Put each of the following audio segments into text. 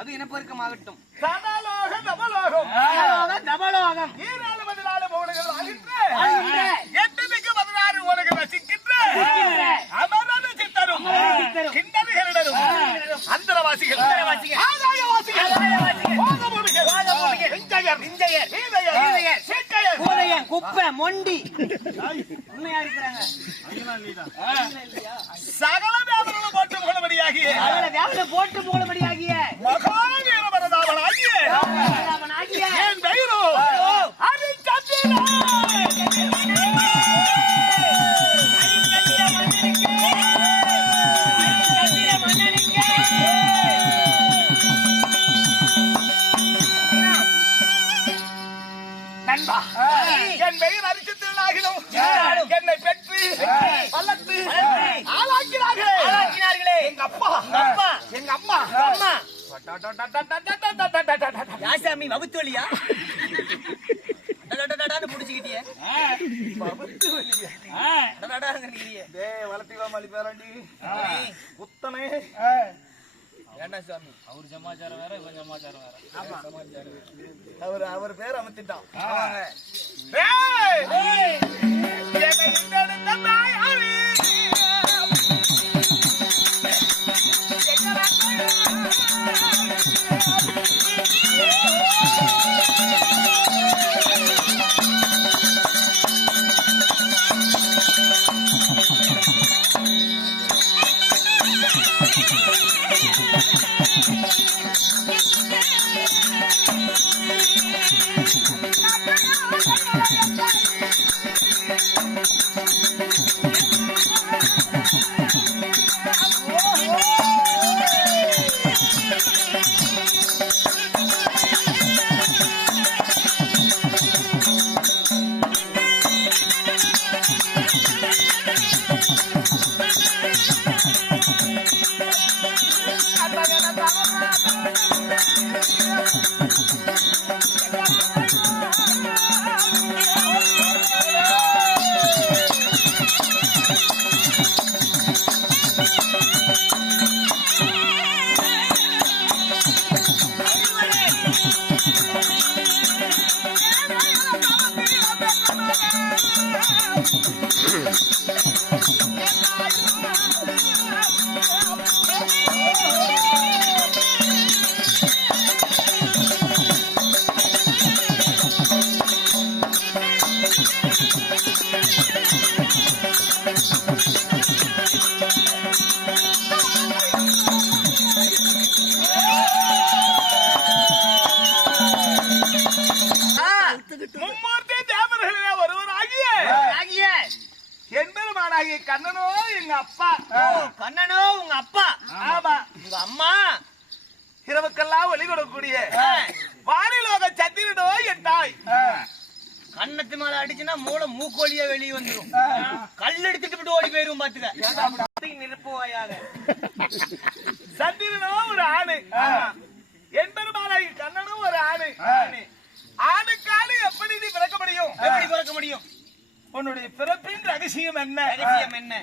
அது இனப்பெருக்கமாகட்டும். குப்பை மொண்டி உண்மையா இருக்கிறாங்க. சகல வியாபாரம் போட்டு போனபடியாகிய போட்டு போனபடியாகிய மகாவீரபரதாவனாகிய என் பெயரோ அரிச்சந்திரா. என் பெயர் அரிச்சந்திரனாகிலும் என்னை பெற்று வளர்த்து ஆளாக்கினார்களே எங்க அப்பா எங்க அம்மா. யாசாமி வகுத்தொழியா முடிச்சுக்கிட்டியே புத்தனே ஏண்டா சாமி, அவர் சமாச்சாரம் வேற இவன் சமாச்சாரம் வேற. அவர் பேர் அமைத்திட்டான். கண்ணனோ எங்க அப்பா. கண்ணனோ உங்க அப்பா. ஆமா, உங்க அம்மா. இரவுக்கெல்லாம் ஒளி கொடுக்கக்கூடிய வானிலோக சந்திரனோ என் தாய். கண்ணத்து மேல அடிச்சுன்னா மூளை மூக்கோலியா வெளியே வந்துடும். கல் எடுத்துட்டு ஓடி போயிரும் பாத்துக்க. நிரப்புவாயாக. சந்திரனோ ஒரு ஆணு, என்பெருமானாகி கண்ணனும் ஒரு ஆணு. ஆணுக்காடு எப்படி நீ பிறக்க முடியும்? எப்படி பிறக்க முடியும்? உன்னுடைய பிறப்பின் ரகசியம் என்ன? ரகசியம் என்ன?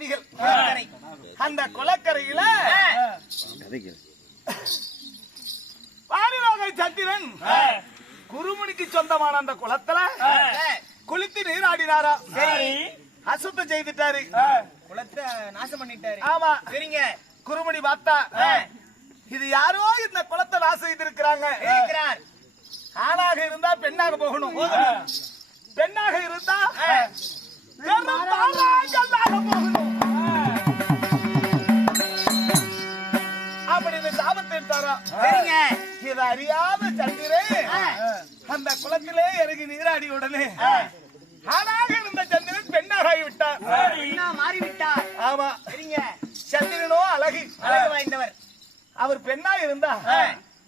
நதிகள் அந்த குளக்கரையில வாரிலோக சந்திரன் குருமுனிக்கு சொந்தமான அந்த குளத்துல குளித்து நீராடினாரா. சரி, அசுத்தம் செய்துட்டாரு, குளத்தை நாசம் பண்ணிட்டாரு. ஆமா, சரிங்க. குருமுனி பார்த்தா இது யாரோ இந்த குளத்தை நாசம் செய்திருக்கிறாங்க. ஆணாக இருந்தா பெண்ணாக போகணும், பெண்ணாக இருந்தா போகணும் அப்படின்னு சாபத்தை எடுத்தாரா. இதை அறியாத சந்திரன் அந்த குளத்திலே இறங்கி நீராடி உடனே ஆணாக இருந்த சந்திரன் பெண்ணாக ஆகிவிட்டார், மாறிவிட்டார். ஆமா, சரிங்க. சந்திரனோ அழகு வாய்ந்தவர், அவர் பெண்ணா இருந்தா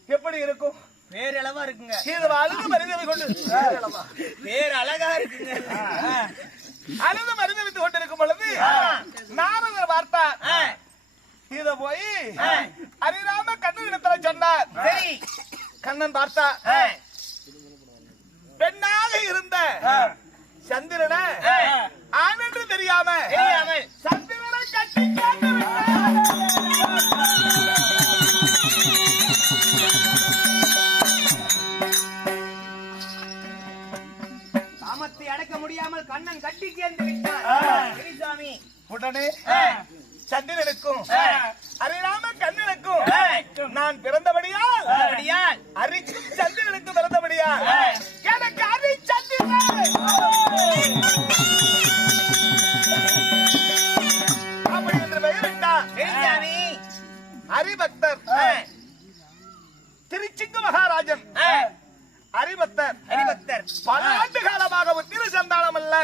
எப்படி இருக்கும்? பேரளவா இருக்குங்க. இது அழுது மருந்தவை கொண்டு பேர் அழகா இருக்குங்க. அழுது மருந்து வைத்துக் கொண்டிருக்கும் பொழுது நாரதர் பார்த்தார். இத போய் அறியாம கண்ணன் இடத்துல சொன்னார். சரி, கண்ணன் பார்த்தா பெண்ணாக இருந்த சந்திரன ஆண் என்று தெரியாமல் சந்திரனை கட்டி காமத்தை அடக்க முடியாமல் கண்ணன் கட்டி சேர்ந்து விட்டார். சாமி உடனே சந்திரனுக்கும் அறியாம கண்ணனுக்கும் நான் பிறந்தபடியால் அரிக்கும் சந்திரனுக்கு பிறந்தபடியால் எனக்கு அரி சந்திரன் அப்படி என்று பெயரிட்டார். ஹரிபக்தர் திருச்சிங்கு மகாராஜன் ஹரிபக்தர் பல ஆண்டு காலமாக ஒரு திரு சந்தானம் அல்ல.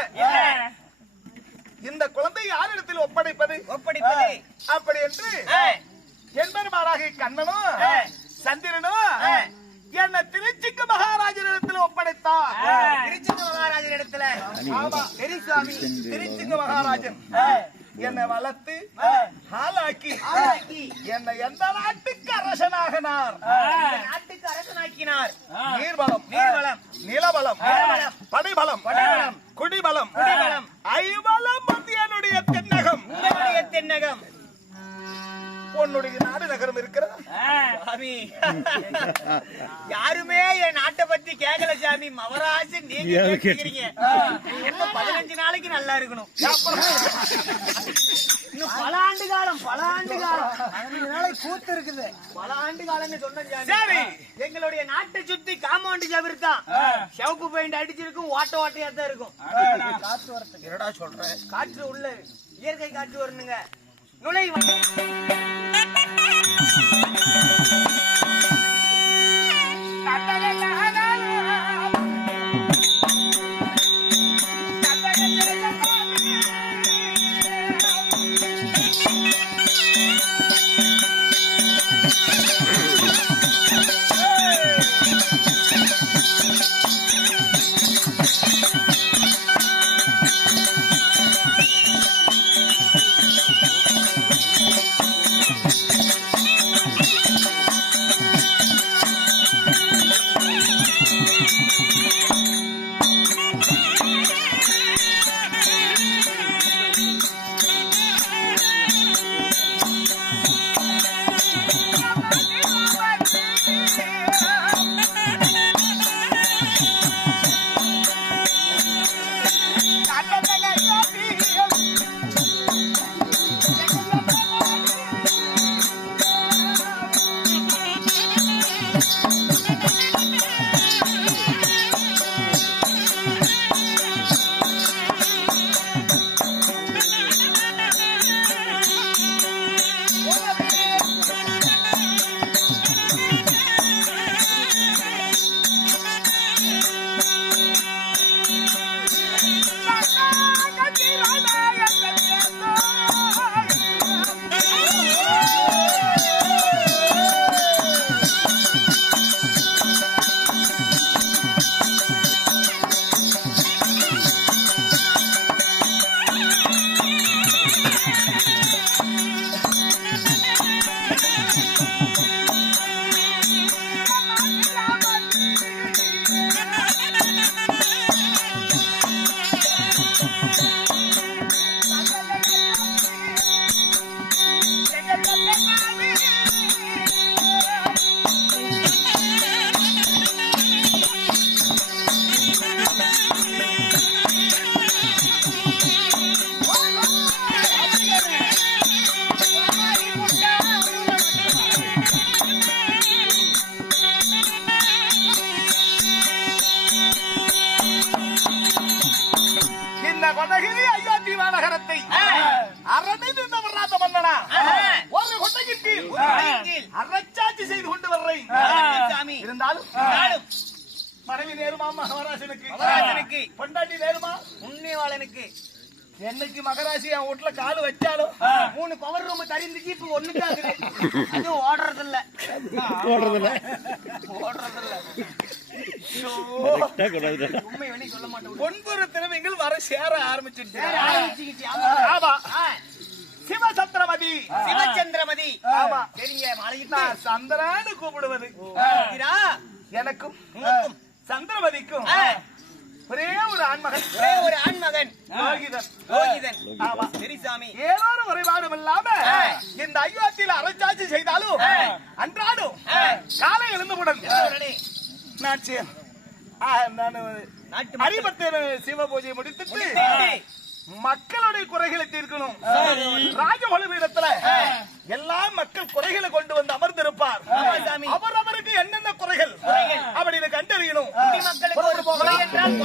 இந்த குழந்தை யாரிடத்தில் ஒப்படைப்பது அப்படி என்று என்பருமானாகிய கண்ணனும் சந்திரனும் என்ன திருச்சிக்கு மகாராஜனிடத்தில் ஒப்படைத்தார். திருச்சிங்க மகாராஜன் இடத்துல திருச்சிங்க மகாராஜன் என்னை வளர்த்து ஆளாக்கி என்னை எந்த நாட்டுக்கு அரசனாகினார், நாட்டுக்கு அரசனாக்கினார். நீர்பலம், நிலபலம், படைபலம், குடிபலம், ஐபலம் வந்து என்னுடைய தென்னகம், தென்னகம். உன்னுடைய நாடு நகரம் இருக்கிறதா? சாமி, யாருமே என் நாட்டை பத்தி கேட்கல சாமி. மவராசி நீங்க கேட்கிறீங்க. என்ன 15 நாளைக்கு நல்லா இருக்கணும். இன்னும் பல ஆண்டு காலம் 15 நாளைக்கு கூத்து இருக்குது. பல ஆண்டு காலம்னு சொன்ன சரி, எங்களுடைய நாட்டை சுத்தி காம்பவுண்ட் ஜவ் இருக்கான். செவப்பு பெயிண்ட் அடிச்சிருக்கும், ஓட்டையா தான் இருக்கும். காற்று வரத்துக்கு என்னடா சொல்றேன்? காற்று உள்ள இயற்கை காற்று வரணுங்க. நுழைவு கொண்டகிரி அயோத்தி மாநகரத்தை அரணிந்து வராத மன்னனா ஒரு கொண்டகிற்கு அரச்சாட்சி செய்து கொண்டு வர்றேன். இருந்தாலும் மனைவி நேருமா மகாராஜனுக்கு பொண்டாட்டி நேருமா புண்ணியவாளனுக்கு. என்னைக்கு மகராசி என் வீட்டுல காலு வச்சாலும் 3 பவர் ரூம் தரிந்துச்சு இப்ப ஒண்ணுக்காது. அது ஓடுறது இல்ல. உண்மை வேணி சொல்ல மாட்டேன். ஒன்பது திறமைகள் வர சேர ஆரம்பிச்சிருச்சு. ஆமா. சிவசந்திரமதி சிவச்சந்திரமதி. ஆமா. சரிங்க. மாலையிட்டு நான் சந்திரான்னு கூப்பிடுவது எனக்கும் உனக்கும் சந்திரமதிக்கும் ஒரே ஒரு ஆண்மகன். லோகிதன். ஆமா. சரி சாமி. ஏதோ ஒரு குறைபாடும் இல்லாம இந்த அயோத்தியில் அரசாட்சி செய்தாலும் அன்றாடும் காலை எழுந்தவுடன் அரிபத்தேன சிவ பூஜை முடித்துட்டு மக்களுடைய குறைகளை தீர்க்கணும். ராஜபலிபீடத்துல எல்லா மக்கள் குறைகளை கொண்டு வந்து அமர்ந்திருப்பார். அவரவருக்கு என்னென்ன குறைகள் அப்படின்னு கண்டறியணும். மக்களுக்கு ஒரு குறை என்றால்